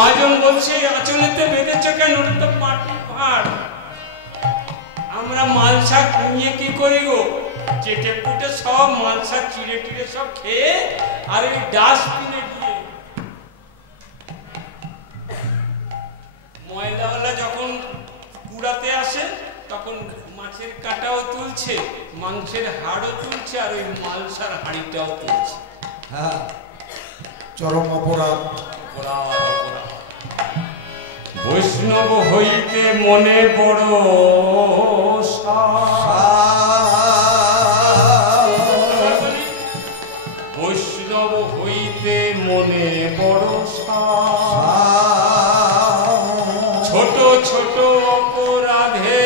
মহাজন বলছে আঁচলেতে বেঁধেছ কেন? ওটা তো মাটি ভাঁড়। আমরা মাল শাক নিয়ে কি করি গো? চেটে পুটে সব মাল শাক চিড়ে টিড়ে সব খেয়ে আর ওই ডাস্টবিনে দিয়ে ময়লাওয়ালা যখন কুড়াতে আসে তখন মাছের কাঁটাও তুলছে, মাংসের হাড়ও তুলছে, আর ওই মালসার হাড়িটাও তুলছে। হ্যাঁ, চরম অপরাধ। বৈষ্ণব হইতে মনে বড় বৈষ্ণব হইতে মনে বড় ছোট ছোট অপরাধে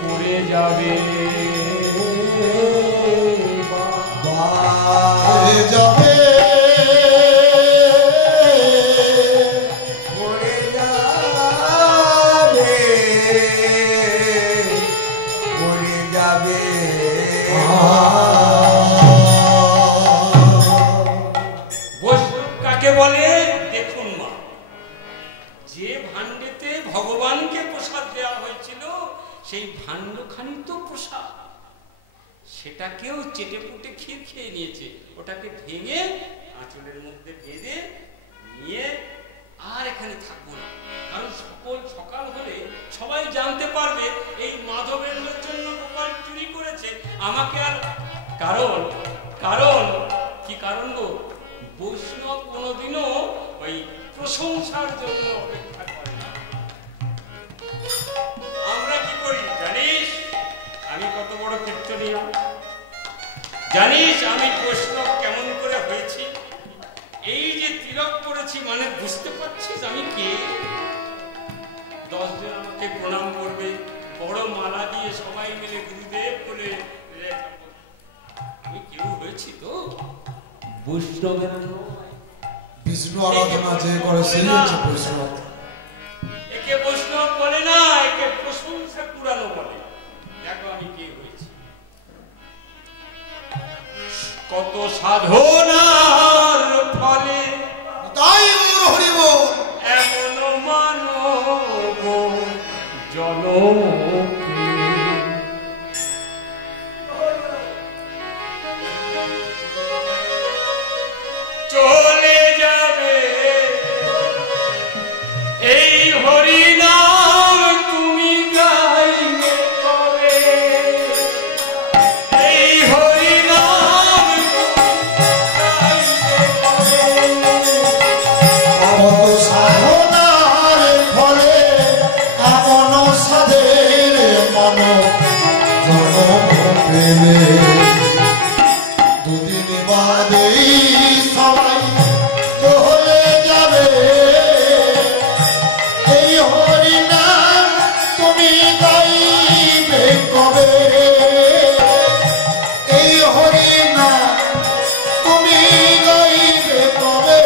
পড়ে যাবে যাবে বলে দেখুন মা, যে ভাণ্ডেতে ভগবানকে প্রসাদ দেওয়া হয়েছিল সেই ভাণ্ডখানি তো প্রসাদ, সেটাকেও চেটে পুটে খেয়ে নিয়েছে। ওটাকে ভেঙে আঁচলের মধ্যে বেঁধে নিয়ে আর এখানে থাকবো না, কারণ সকাল হলে সবাই জানতে পারবে এই মাধবের জন্য গোপাল চুরি করেছে আমাকে। আর কারণ কারণ কি কারণ গো? বৈষ্ণব কোনোদিনও ওই প্রশংসার জন্য অপেক্ষা করে না। আমরা কি করি জানিস? আমি কত বড় কীর্তনীয় জানিস? আমি বৈষ্ণব কেমন করে হয়েছি? এই যে তিলক পড়েছি, মানে বুঝতে পারছিস আমি কে? 10 জন আমাকে প্রণাম করবে, বড় মালা দিয়ে সবাই মিলে গুরুদেব বলে আমি কেউ হয়েছি তো বৈষ্ণবের বিষ্ণু আরাধনা যে করে সেই হচ্ছে বৈষ্ণব। একে বৈষ্ণব বলে না, একে প্রশংসা কুড়ানো বলে। দেখো আমি কে হয়েছি। কত সাধনার ফলে তাই হরিব এমন মানব জনম চলে যাবে এই হরিনাম তুমি গাইবে কবে? এই হরিনাম গাইবে কবে? কত সাধনার ফলে এমন সাধের মন জনম পেলে, দুদিন বাদেই সবাই চলে যাবে এই হরিনাম তুমি গাইবে কবে? এই হরিনাম তুমি গাইবে কবে?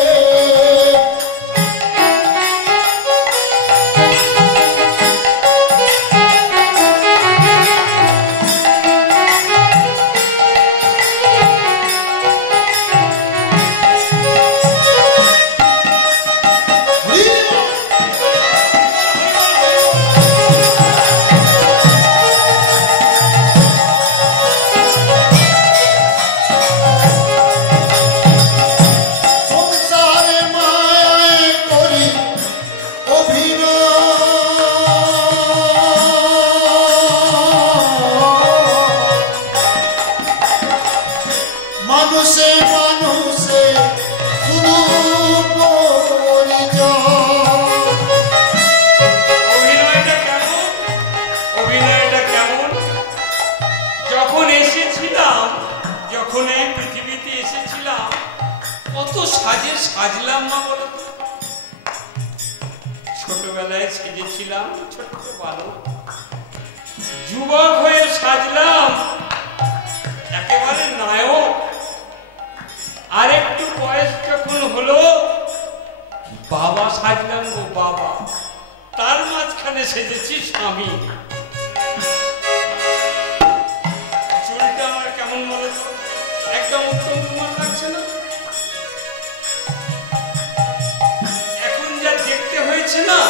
সাজলাম না বলো তো? ছোটবেলায় সেজেছিলাম ছোট্ট বালক, যুবক হয়ে সাজলাম একেবারে নায়ক, আর একটু বয়স যখন হলো বাবা সাজলাম গো বাবা, তার মাঝখানে সেজেছি স্বামী। চুলটা আমার কেমন বলো তো? একদম উত্তম কুমার লাগছে না? যাচ্ছে না,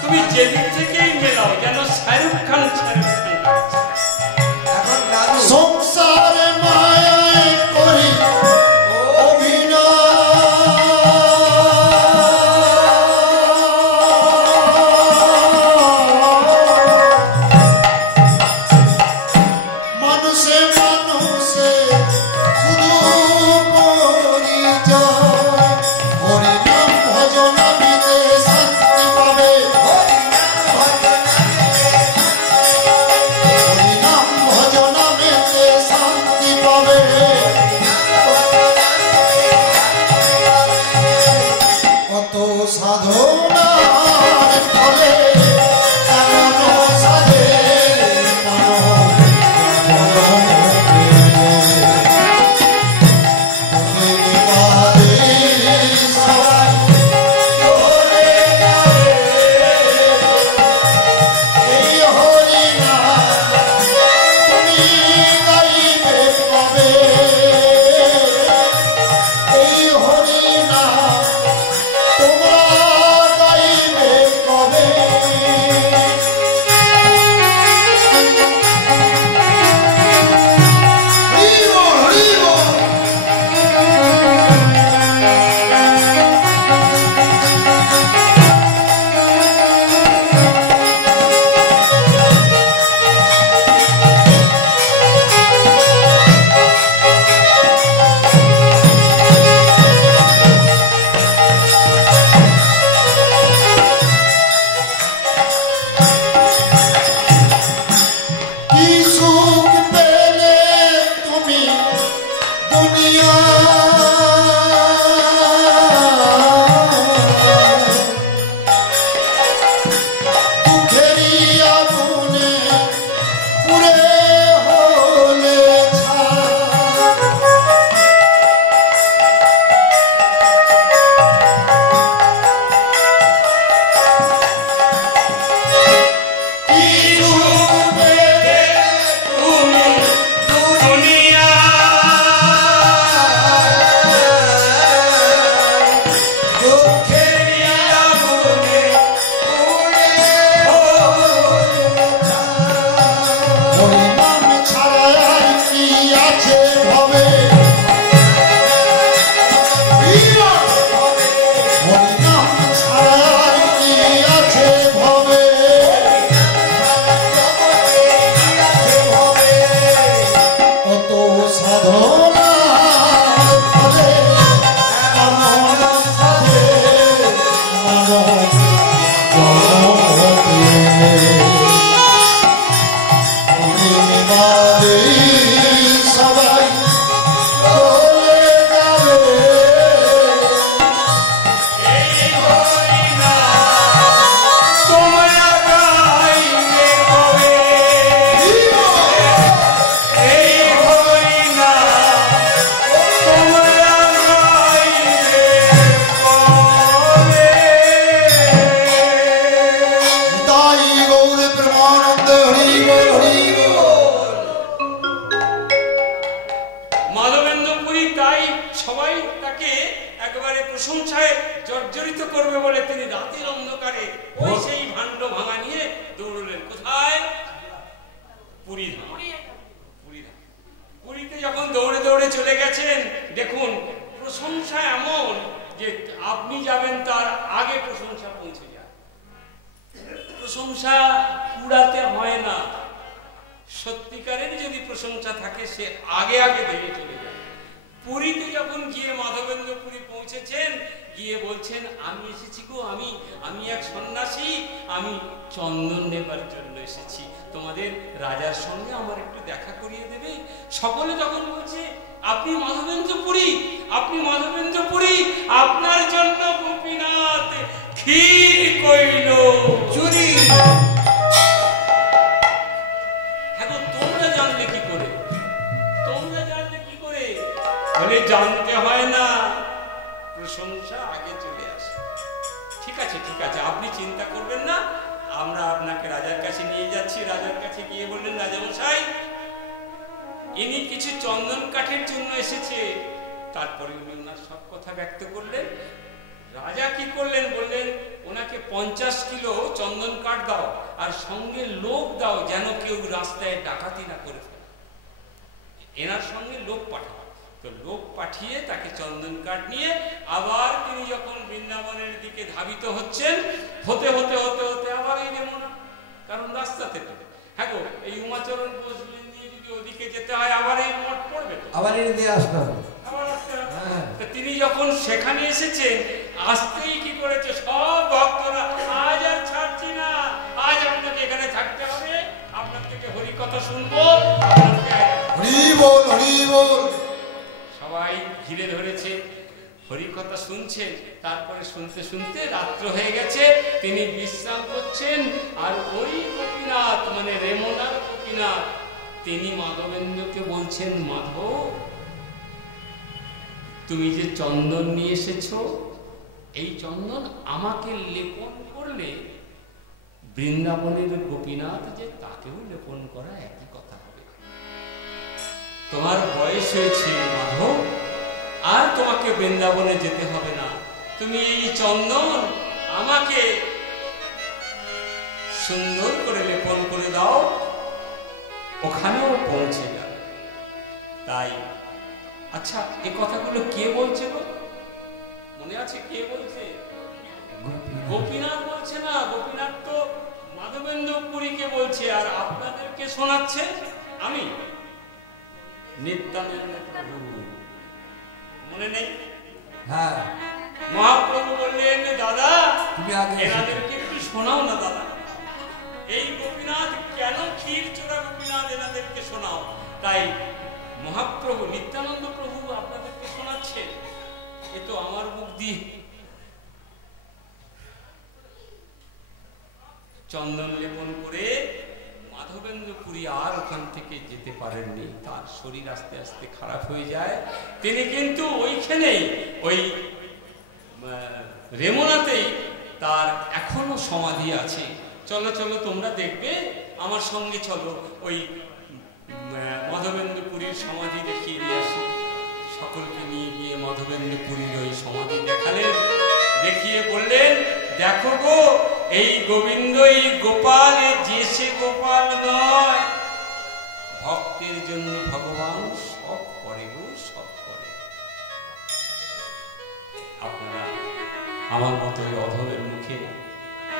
তুমি যেদিক থেকেই মেলাও যেন শাহরুখ খান লাগছে। এখন দাদু সংসারে মায়ায় করি রাজা কি করলেন, বললেন ওনাকে 50 কিলো চন্দন কাঠ দাও আর সঙ্গে লোক দাও যেন কেউ রাস্তায় ডাকাতি না করে ফেলে। এনার সঙ্গে লোক পাঠাও। তো লোক পাঠিয়ে তাকে চন্দন কাঠ নিয়ে আবার তিনি যখন বৃন্দাবনের দিকে ধাবিত হচ্ছেন, হতে হতে হতে হতে আবার এই রেমনা, কারণ রাস্তাতে তো হ্যাঁ গো, এই উমাচরণ বসলেন নিয়ে যদি ওদিকে যেতে হয় আবার এই মঠ পড়বে, আবার এনে দিয়ে আসতে হবে। তিনি যখন সেখানে এসেছেন, আসতেই কি করেছে, সব ভক্তরা আজ আর ছাড়ছি না, আজ আপনাকে এখানে থাকতে হবে, আপনার থেকে হরি কথা শুনবো, হরি বল হরি বল। সবাই ঘিরে ধরেছে, হরি কথা শুনছেন। তারপরে শুনতে শুনতে রাত্র হয়ে গেছে, তিনি বিশ্রাম করছেন। আর ওই গোপীনাথ মানে রেমনার গোপীনাথ, তিনি মাধবেন্দ্রকে বলছেন, মাধব তুমি যে চন্দন নিয়ে এসেছো, এই চন্দন আমাকে লেপন করলে বৃন্দাবনের গোপীনাথ যে তাকেও লেপন করা একই কথা হবে। তোমার বয়স হয়েছে মাধব, আর তোমাকে বৃন্দাবনে যেতে হবে না, তুমি এই চন্দন আমাকে সুন্দর করে লেপন করে দাও, ওখানেও পৌঁছে যাবে। তাই আচ্ছা, এই কথাগুলো কে বলছে গো? মনে আছে কে বলছে? গোপীনাথ বলছে না, গোপীনাথ তো মাধবেন্দ্র পুরীকে বলছে, আর আপনাদেরকে শোনাচ্ছে আমি, নিত্যানন্দ প্রভু। মনে নেই? হ্যাঁ, মহাপ্রভু বললেন, দাদা তুমি আগে এনাদেরকে একটু শোনাও না দাদা, এই গোপীনাথ কেন ক্ষীর চোরা গোপীনাথ, এনাদেরকে শোনাও। তাই মহাপ্রভু নিত্যানন্দ প্রভু আপনাদেরকে শোনাচ্ছে। এ তো আমার মুখ দিয়ে চন্দন লেপন করে মাধবেন্দ্র পুরী আর ওখান থেকে যেতে পারেননি, তার শরীর আস্তে আস্তে খারাপ হয়ে যায়। তিনি কিন্তু ওইখানেই ওই রেমনাতেই তার এখনো সমাধি আছে। চলো চলো তোমরা দেখবে, আমার সঙ্গে চলো, ওই মাধবেন্দ্র পুরীর সমাধি দেখিয়ে দিয়ে আসি। সকলকে নিয়ে গিয়ে মাধবেন্দ্র পুরীর ওই সমাধি দেখালেন, দেখিয়ে বললেন, দেখো গো এই গোবিন্দ, এই গোপাল, যে সে গোপাল নয়, ভক্তের জন্য ভগবান সব করে গো, সব করে। আপনারা আমার মতো অধমের মুখে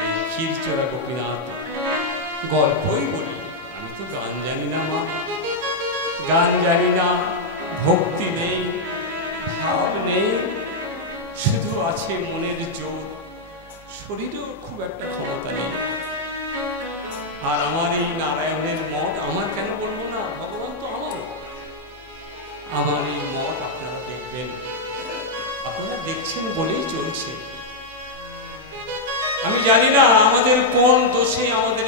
এই ক্ষীরচোরা গোপীনাথ গল্পই বলি, আমি তো গান জানি না মা, গান জানি না, ভক্তি নেই, ভাব নেই, শুধু আছে মনের জোর, শরীরেও খুব একটা ক্ষমতা নেই। আর আমার এই নারায়ণের মঠ, আমার কেন বলবো না, ভগবান তো আমার। আমার এই মঠ আপনারা দেখবেন, আপনারা দেখছেন বলেই চলছে। আমি জানি না আমাদের কোন দোষে আমাদের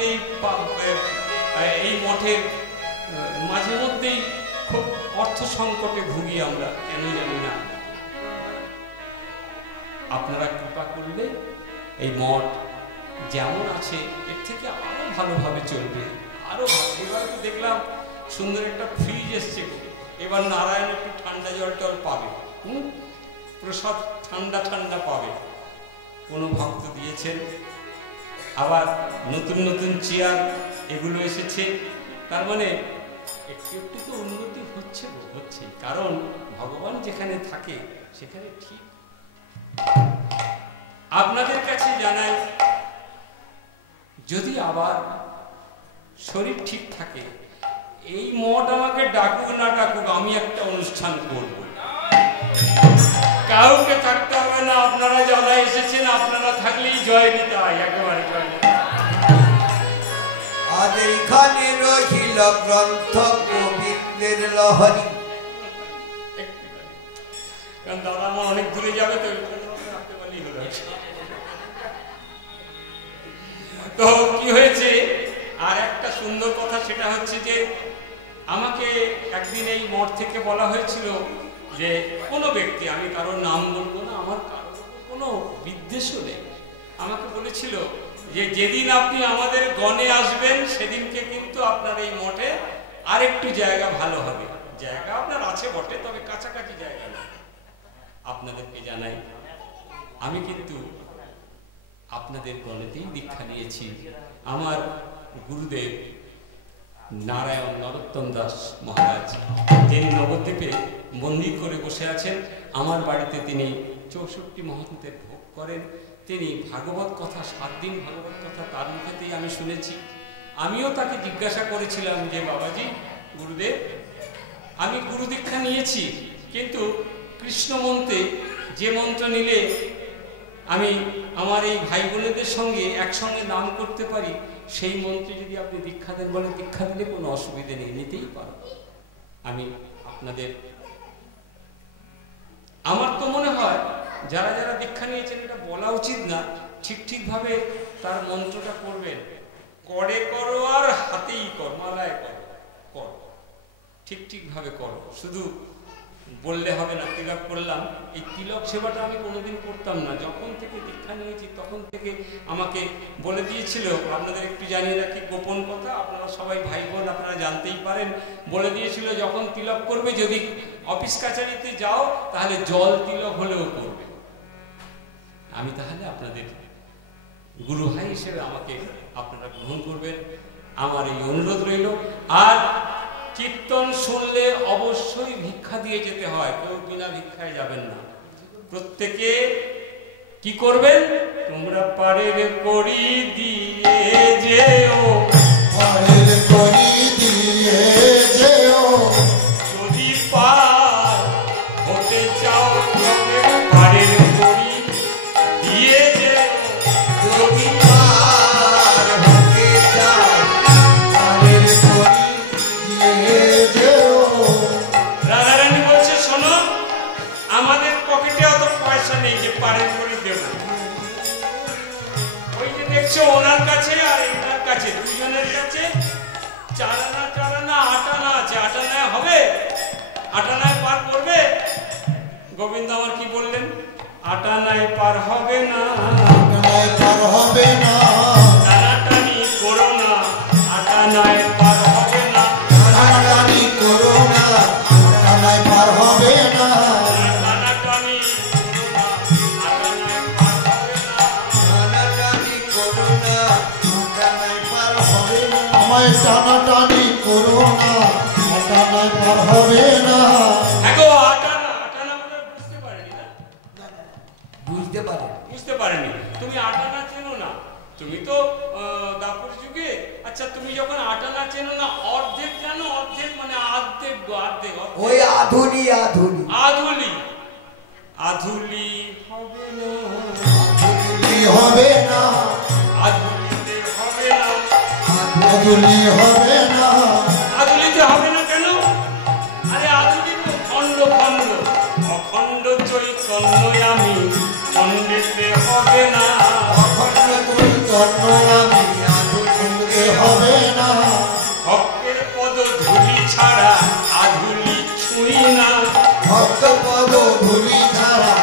এই মঠের মাঝে মধ্যেই খুব অর্থ সংকটে ভুগি আমরা, কেন জানি না। আপনারা কৃপা করলে এই মঠ যেমন আছে এর থেকে আরো ভালোভাবে চলবে, আরো ভালো। এবার তো দেখলাম সুন্দর একটা ফ্রিজ এসছে, এবার নারায়ণ একটু ঠান্ডা জল টল পাবে, প্রসাদ ঠান্ডা ঠান্ডা পাবে। কোনো ভক্ত দিয়েছেন, আবার নতুন নতুন চেয়ার এগুলো এসেছে, তার মানে একটু একটু তো উন্নতি হচ্ছে, হচ্ছে। কারণ ভগবান যেখানে থাকে সেখানে ঠিক। আপনাদের কাছে জানাই, যদি আবার শরীর ঠিক থাকে, এই মঠ আমাকে ডাকুক না ডাকুক, আমি একটা অনুষ্ঠান করব। কাউকে থাকতে হবে না, আপনারা যারা এসেছেন আপনারা থাকলেই জয় নিতাই, একেবারে জয় নিতাই। আজ এইখানে রহিল গ্রন্থ গোবিন্দের লহরী। কারণ দাদা আমার অনেক দূরে যাবে, তো রাখতে পারলেই হলো। তো কি হয়েছে, আর একটা সুন্দর কথা, সেটা হচ্ছে যে আমাকে একদিন এই মঠ থেকে বলা হয়েছিল যে কোনো ব্যক্তি, আমি কারোর নাম বলবো না, আমার কারোর কোনো বিদ্বেষও নেই, আমাকে বলেছিল যে যেদিন আপনি আমাদের গণে আসবেন সেদিনকে কিন্তু আপনার এই মঠে আরেকটু জায়গা ভালো হবে। জায়গা আপনার আছে বটে, তবে কাছাকাছি জায়গা না। আপনাদেরকে জানাই আমি কিন্তু আপনাদের গণেতেই দীক্ষা নিয়েছি। আমার গুরুদেব নারায়ণ নরোত্তম দাস মহারাজ, যিনি নবদ্বীপে মন্দির করে বসে আছেন, আমার বাড়িতে তিনি 64 মহন্তের ভোগ করেন। তিনি ভাগবত কথা 7 দিন ভাগবত কথা তার মুখেতেই আমি শুনেছি। আমিও তাকে জিজ্ঞাসা করেছিলাম যে বাবাজি, গুরুদেব, আমি গুরু দীক্ষা নিয়েছি, কিন্তু কৃষ্ণ মন্ত্রে যে মন্ত্র নিলে আমি আমার এই ভাই বোনেদের সঙ্গে একসঙ্গে নাম করতে পারি, সেই মন্ত্রে যদি আপনি দীক্ষা দেন, বলে দীক্ষা দিলে কোনো অসুবিধে নেই, নিতেই পারো। আমি আপনাদের, আমার তো মনে হয় যারা যারা দীক্ষা নিয়েছেন এটা বলা উচিত না, ঠিকভাবে তার মন্ত্রটা করবেন। করে করো আর হাতেই কর, মালায় করো, করো ঠিকভাবে করো, শুধু বললে হবে না। তিলক করলাম, এই তিলক সেবাটা আমি কোনোদিন করতাম না। যখন থেকে দীক্ষা নিয়েছি তখন থেকে আমাকে বলে দিয়েছিল, আপনাদের একটু জানিয়ে রাখি গোপন কথা, আপনারা সবাই ভাই বোন আপনারা জানতেই পারেন, বলে দিয়েছিল যখন তিলক করবে, যদি অফিস কাছারিতে যাও তাহলে জল তিলক হলেও করবে। আমি তাহলে আপনাদের গুরু ভাই হিসেবে আমাকে আপনারা গ্রহণ করবেন, আমার এই অনুরোধ রইল। আর কীর্তন শুনলে অবশ্যই ভিক্ষা দিয়ে যেতে হয়, কেউ বিনা ভিক্ষায় যাবেন না। প্রত্যেকে কি করবেন, তোমরা পারের করি দিয়ে যেও, পারের করি দিয়ে যেও, যদি পার হতে চাও তবে পারের করি দিয়ে যেও, যদি পার হতে চাও পারের করি দিয়ে যেও। রাধারানী বলছে, শোনো, আমাদের পকেটে অত পয়সা নেই যে পারের করি দেব। ওই যে দেখছো ওনার কাছে আর এনার কাছে, দুজনের কাছে 4 আনা 8 আনা আছে। 8 আনায় হবে? 8 আনায় পার করবে? গোবিন্দ আমার কি বললেন, 8 আনায় পার হবে না, আটানায় পার হবে না, টানাটানি করো না, 8 আনায় পার হবে না, টানাটানি করো না, আটানায় পার হবে না, টানাটানি করো না, 8 আনায় পার হবে না। টানাটানি করো না, টানায় পার হবে না। আমায় টানাটানি করো না, আটানায় পার হবে না। দেখো 8 আনা আমরা বুঝতে পারিনি না, বুঝতে পারে বুঝতে পারেনি। তুমি 8 আনা চেনো না, তুমি তো দাপুর যুগে। আচ্ছা, তুমি যখন 8 আনা চেনো না, অর্ধেক জানো? অর্ধেক মানে অর্ধেক, অর্ধেক ওই আধুলি আধুলি আধুলি। আধুলি হবে না, আধুলি হবে না, আধুলিতে হবে না। আধুলি হবে না, আধুলিতে হবে না কেন? আরে আধুলি তো খণ্ড খণ্ড, অখণ্ড চৈতন্য আমি, খণ্ডেতে হবে না, অখণ্ড চৈতন্য আমি, আধুলিতে হবে না। ভক্তের পদ ধুলি ছাড়া আধুলি ছুঁই না, ভক্ত পদ ধুলি ছাড়া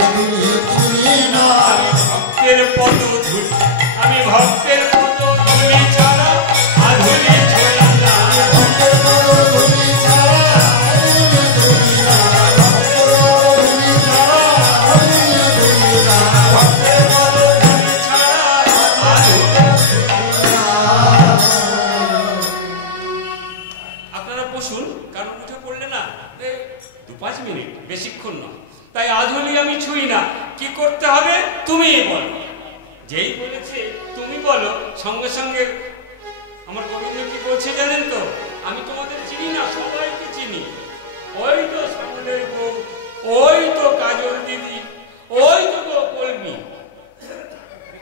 আধুলি ছুঁই না। আমি ভক্তের পদ ধুলি, আমি ভক্তের পদ ধুলি ছাড়া আধুলি ছুঁই না, ভক্তের পদ ধুলি ছাড়া আধুলি ছুঁই না, ভক্তের পদ ধুলি ছাড়া আধুলি ছুঁই না, ভক্তের পদ ধুলি ছাড়া আধুলি। আপনারা বসুন, কারণ উঠে পড়লে না 2-5 মিনিট, বেশিক্ষণ নয়। তাই আধুলি আমি ছুঁই না। কি করতে হবে তুমিই বলো। যেই বলেছে তুমি বলো, সঙ্গে সঙ্গে আমার গোবিন্দ কি বলছে জানেন তো, আমি তোমাদের চিনি না, সবাইকে চিনি। ওই তো সামনের বউ, ওই তো কাজল দিদি, ওই তো কলমি।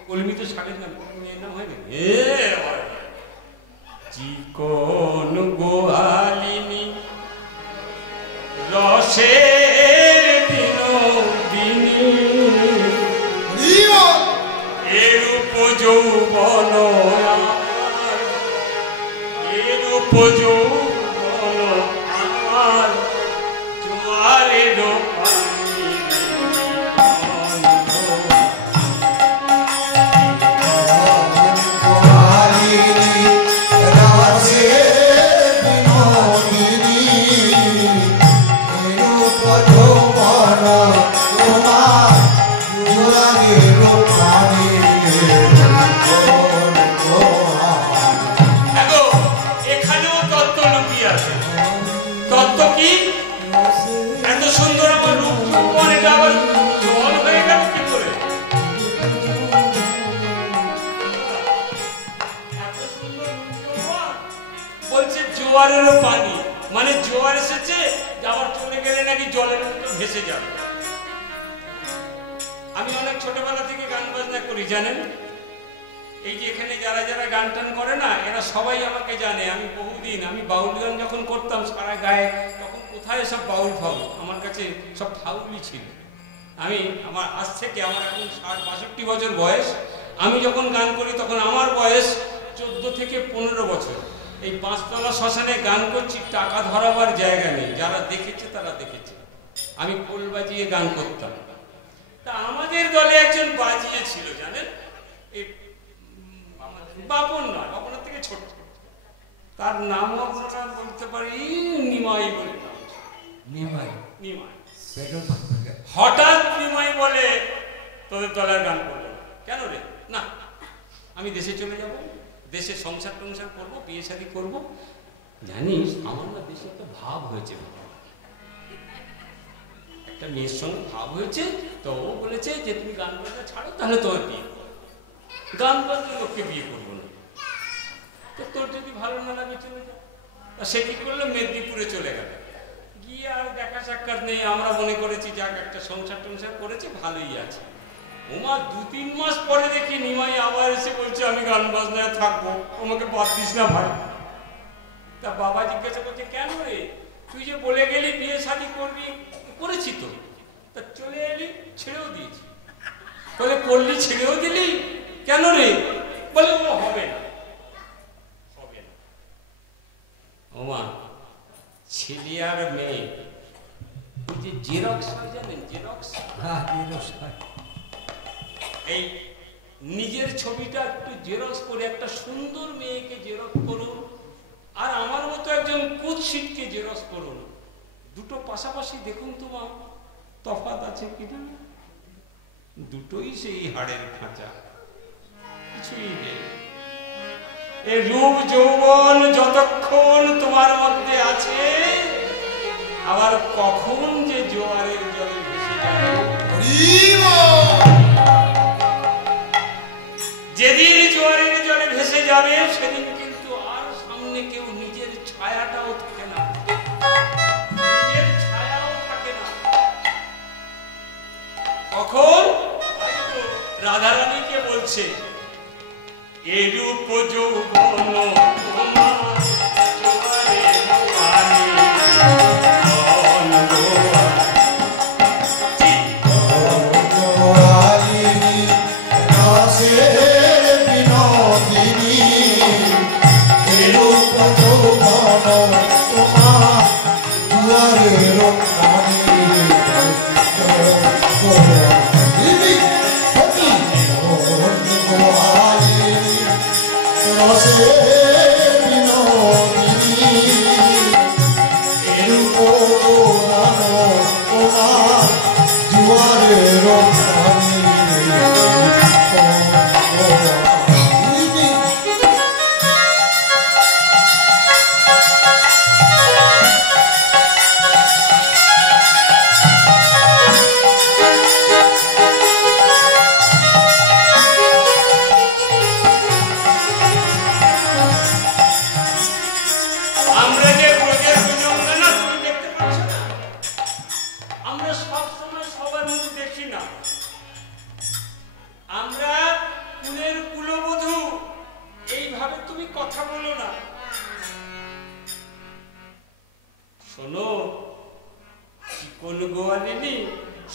কলমি তো শাকের নাম, মেয়ের নাম হয় না? চিকন গোয়ালিনী রসের বিনোদিনী, এরূপ যৌবন আমার, এরূপ যৌবন আমার, জোয়ারের পানি গোহালি জোয়ারেরও পানি, মানে জোয়ার এসেছে, আবার চলে গেলে নাকি জলের মতো ভেসে যাবে। আমি অনেক ছোটবেলা থেকে গান বাজনা করি জানেন। এই যে এখানে যারা যারা গান টান করে না, এরা সবাই আমাকে জানে। আমি বহুদিন, আমি বাউল গান যখন করতাম সারা গায়ে, তখন কোথায় সব বাউল ফাউল, আমার কাছে সব ফাউলই ছিল। আমার আজ থেকে, আমার এখন ৬৫ বছর বয়স, আমি যখন গান করি তখন আমার বয়স 14 থেকে 15 বছর। এই 5 তলা শ্মশানে গান করছি, টাকা ধরাবার জায়গা নেই। যারা দেখেছে তারা দেখেছে, আমি খোল বাজিয়ে গান করতাম। তা আমাদের দলে একজন বাজিয়ে ছিল জানেন, এই বাপন নয়, বাপনের থেকে ছোট, তার নাম আপনারা বলতে পারি নিমাই বলে নাম। নিমাই নিমাই হঠাৎ নিমাই বলে তোদের দলের গান করবো। কেন রে? না, আমি দেশে চলে যাব, দেশে সংসার টংসার করবো, বিয়ে শাদী করবো। জানিস আমার না দেশে একটা ভাব হয়েছে, একটা মেয়ের সঙ্গে ভাব হয়েছে, তো ও বলেছে যে তুমি গান বাজনা ছাড়ো, তাহলে তোমার বিয়ে করবো। গান বাজনা লোককে বিয়ে করবো না, তো তোর যদি ভালো না লাগে চলে যা। সে কি করলো, মেদিনীপুরে চলে গেল। গিয়ে আর দেখা সাক্ষাৎ নেই। আমরা মনে করেছি যাক একটা সংসার টংসার করেছে, ভালোই আছে। ওমা 2-3 মাস পরে দেখি নিমাই আবার এসে বলছে আমি গান বাজনায় থাকবো, আমাকে বাদ দিস না ভাই। তা বাবা জিজ্ঞাসা করছে কেন রে, তুই যে বলে গেলি বিয়ে শাদী করবি, করেছি তো, তা চলে এলি, ছেড়েও দিয়েছি। বলে করলি, ছেড়েও দিলি, কেন রে? বলে ও হবে না, হবে না। ওমা ছেলে আর মেয়ে যে জেরক্স হয় জানেন, জেরক্স, এই নিজের ছবিটা একটু জেরক্স করে একটা সুন্দর মেয়েকে জেরক্স করুন, আর আমার মতো একজন কুৎসিতকে জেরক্স করুন, দুটো পাশাপাশি দেখুন তো মা, তফাৎ আছে কিনা? দুটোই সেই হাড়ের খাঁচা, কিছুই নেই। এই রূপ যৌবন যতক্ষণ তোমার মধ্যে আছে, আবার কখন যে জোয়ারের জলে ভেসে যাবে। যেদিন জোয়ারের জলে ভেসে যাবে, সেদিন কিন্তু আর সামনে কেউ নিজের ছায়াটাও থাকে না, নিজের ছায়াও থাকে না। কখন? রাধারানীকে বলছে এই রূপ যৌবন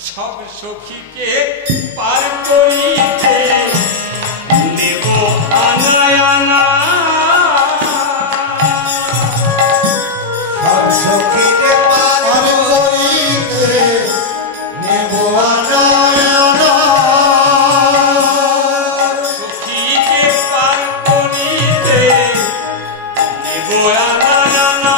সব সখীকে পার করিতে নেব আনায় আনা, সব সখীকে পার করিতে নেব আনায় আনা, সখীকে পার করিতে নেব আনায় আনা,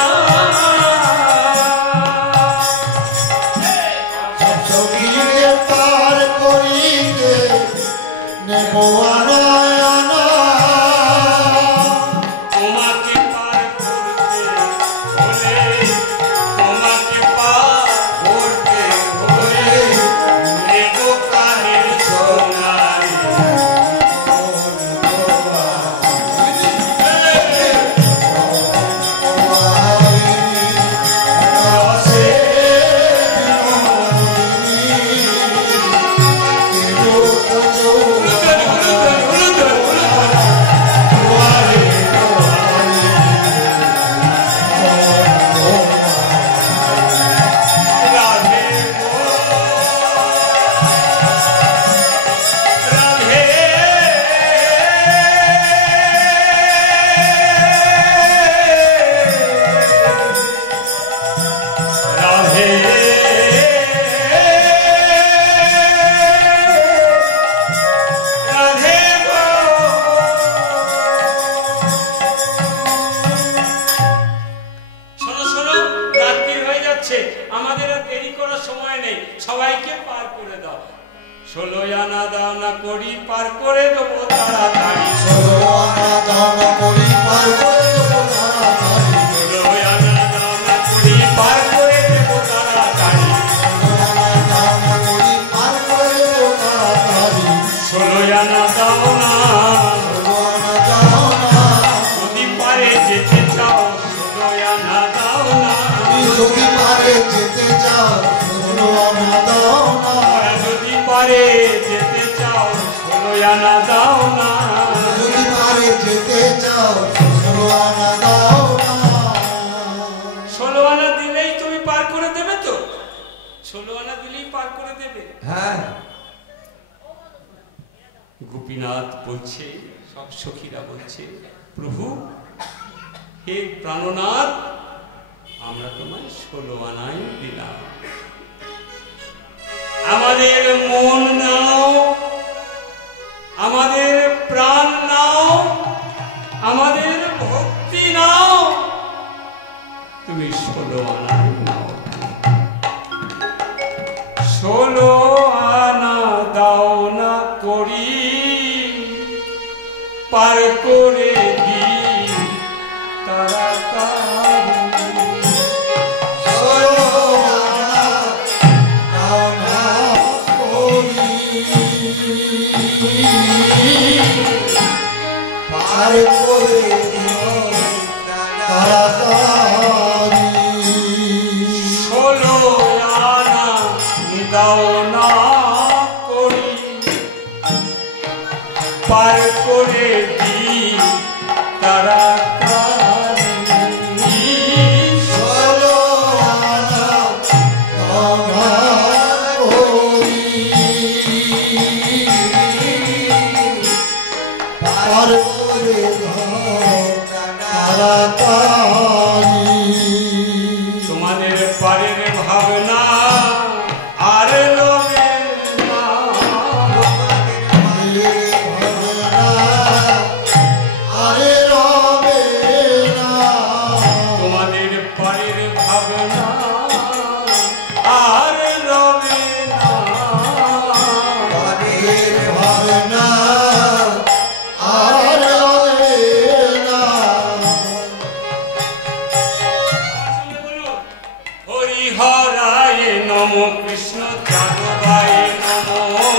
সব সখীকে পার করিতে নেব আনায় আনা, তোমাকে পার করতে হলে, তোমাকে পার করতে হলে নেব কানের সোনারি, আ করে দাও। 16 আনা দাও না করি পার করে দেবো তাড়াতাড়ি। 16 আনা দাও না করি পার করে দেবো তাড়াতাড়ি। 16 আনা দাও না করি পার করে দেবো তাড়াতাড়ি। 16 আনা দাও না যদি পারে যেতে চাও। 16 আনা দাও না যদি পারে যেতে চাও। 16 আনা দাও না যদি পারে যেতে চাও। 16 আনা দাও না যদি পারে যেতে চাও। 16 আনা দাও না 16 আনা দিলেই তুমি পার করে দেবে তো? 16 আনা দিলেই পার করে দেবে? হ্যাঁ। গোপীনাথ বলছে, সব সখীরা বলছে, প্রভু হে প্রাণনাথ, আমরা তোমায় 16 আনাই দিলাম। আমাদের মন নাও, আমাদের প্রাণ নাও, আমাদের ভক্তি নাও, তুমি 16 আনাই নাও। 16 আনা দাও না করি পার করে দি তাড়াতাড়ি। 16 আনা দাও না করি পার করে দিও তাড়াতাড়ি। 16 আনা দাও না করি পার করে দি তাড়াতাড়ি। 16 আনা দাও না করি পার করে দাও তাড়াতাড়ি। তোমাদের পারের ভাবনা আর রবে না। আরে রবে না তোমাদের পারের ভাবনা আর রবে না। পারের ভাবনা আর রবে না। হরিহরায় নম কৃষ্ণ যাদবায় নম।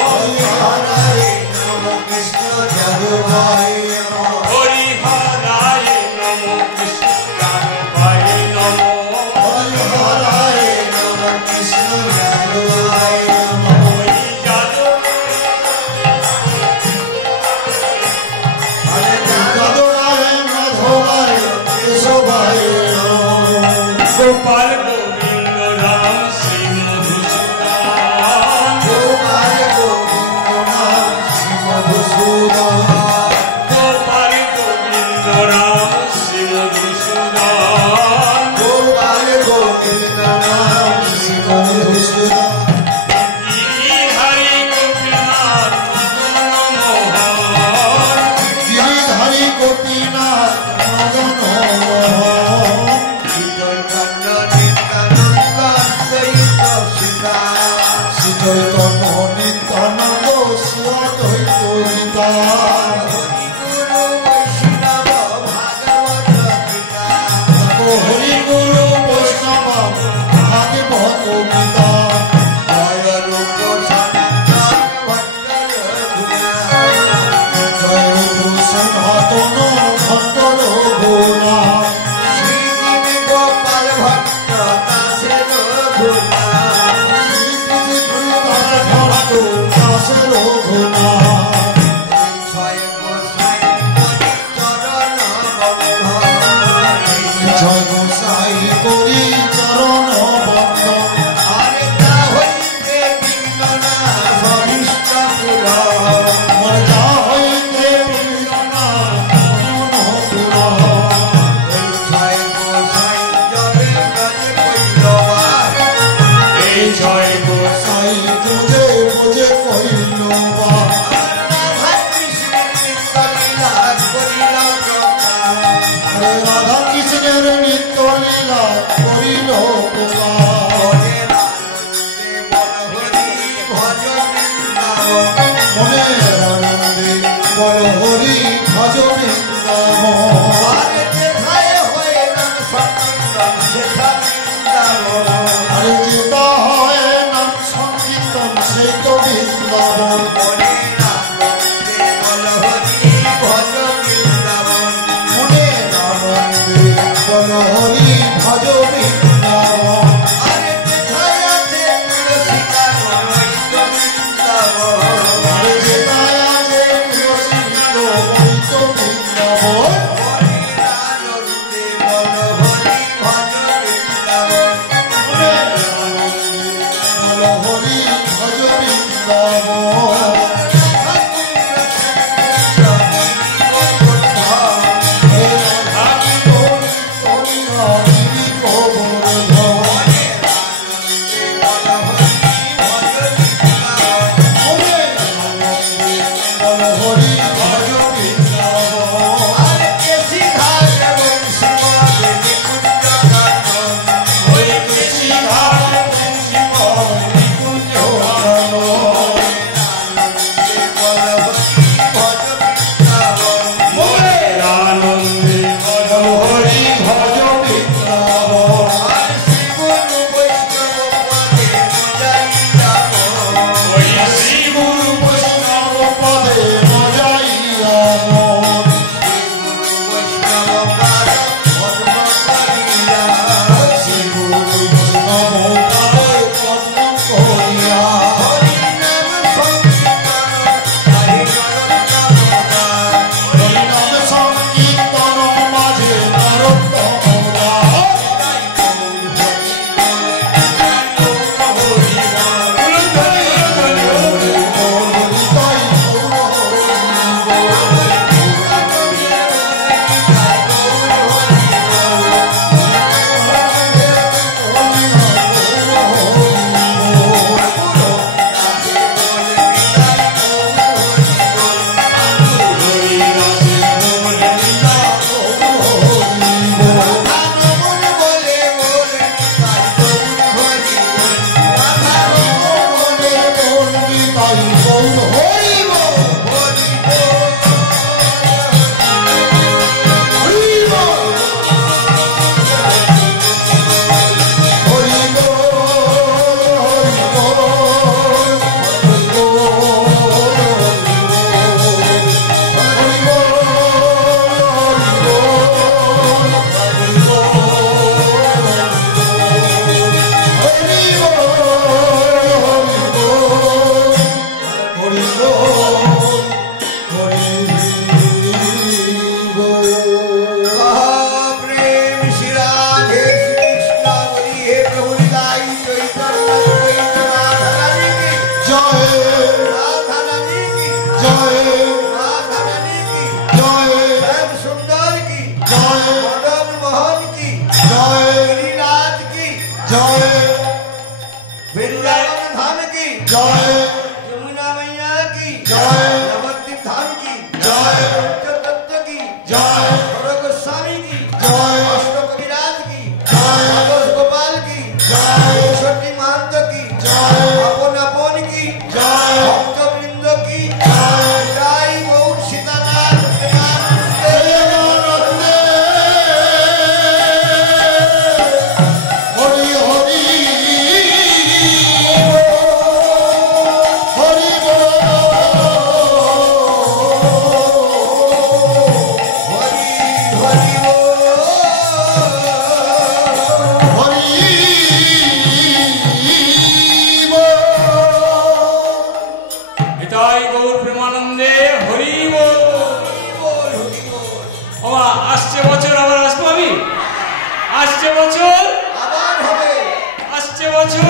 হরিহরায় নম কৃষ্ণ যাদবায় নম। হরিহরায় নম কৃষ্ণ যাদবায় নম। হরিহরায় নম কৃষ্ণ যাদবায় নম। হরে যাদবায় মাধবায় কেশবায় নম। গোপাল গোবিন্দ রাম শ্রী মধুসূদন। গোপাল গোবিন্দ নাম শ্রী মধুসূদন। গোপাল গোবিন্দ রাম শ্রী মধুসূদন। গোপাল গোবিন্দ নাম শ্রী মধুসূদন। গিরিধারী গোপীনাথ মদন মোহন। গিরিধারী গোপীনাথ মদন মোহন। চৈতন্য নিত্যানন্দ দ্বৈত সীতা। শ্রী চৈতন্য নিত্যানন্দ শ্রী অদ্বৈত নিতাই। গুরু বৈষ্ণব ভাগবত গীতা। হরি গুরু বৈষ্ণব ভাগবত গীতা। জয় রূপ সনাতন ভট্ট রঘুনাথ। জয় রূপ সনাতন ভট্ট রঘুনাথ। শ্রীদেবী গোপাল ভট্ট দাসের রঘুনাথ। ভট্ট দাসের রঘুনাথ। ছয় গোসাই করি চরণ বন্ধন। জয় গোসাই করি চরণ বন্দন। আরে তা হইতে বিঘ্ন সবিষ্ট পুরন। মনে যা হইতে প্রিয়না মন পুরাণ। এই ছয় গোসাই জবে গজে কইলবার। এই জয় গোসাই সাই বুঝে বুঝে কইল বা। রাধা কৃষ্ণের নিত্যলীলা করিল প্রকাশ। রাধা কৃষ্ণের নিত্য লীলা করিল প্রকাশ। মনের আনন্দে বল হরি বৃন্দাবন মনে আনন্দে বল হরি ভজ বৃন্দাবন মনে আনন্দে বল হরি ভজ বৃন্দাবন আরে কোথায় আছে তুলসী কানন বৈত বৃন্দাবন আরে যেথায় আছে তুলসী বৈত বৃন্দাবন মনে আনন্দে বল হরি ভজ বৃন্দাবন মনে আনন্দে বল হরি ভজ বৃন্দাবন হে রাধা গোবিন্দ হরি হরি গোবর্ধন মনে আনন্দে বল হরি ভজ বৃন্দাবন ওই কৃষি ঘাট বংশী নিকুঞ্জ গান মনে আনন্দে বল হরি ভজ বৃন্দাবন ওই শ্রী গুরু বৈষ্ণব পদে মজাইয়া মন শ্রী গুরু বৈষ্ণব পদে পদ্ম করিয়া হরিনাম সংকীর্তন মাঝে নরোত্তম দাস प्रेम श्री राधे श्री कृष्ण हरि हे प्रभु लीलाई चैतन्य राधा रानी की राधा रानी की राधा रानी की श्याम सुंदर की मदन मोहन की गिरिराज की वृंदावन धाम की यमुना मैया की नवद्वीप धाम की पंचतत्व की बड़ो गोस्वामी की अष्टक विराज की आदर्श गोपाल की छोटी महंत की अपन अपन की भक्त वृंद की जय गौर सीतानाथ হরি হরি হরি हरि हरि নিতাই গৌর প্রেমানন্দে হরি বল। ওমা আসছে বছর আবার আসবো আমি, আসছে বছর আবার হবে আসছে বছর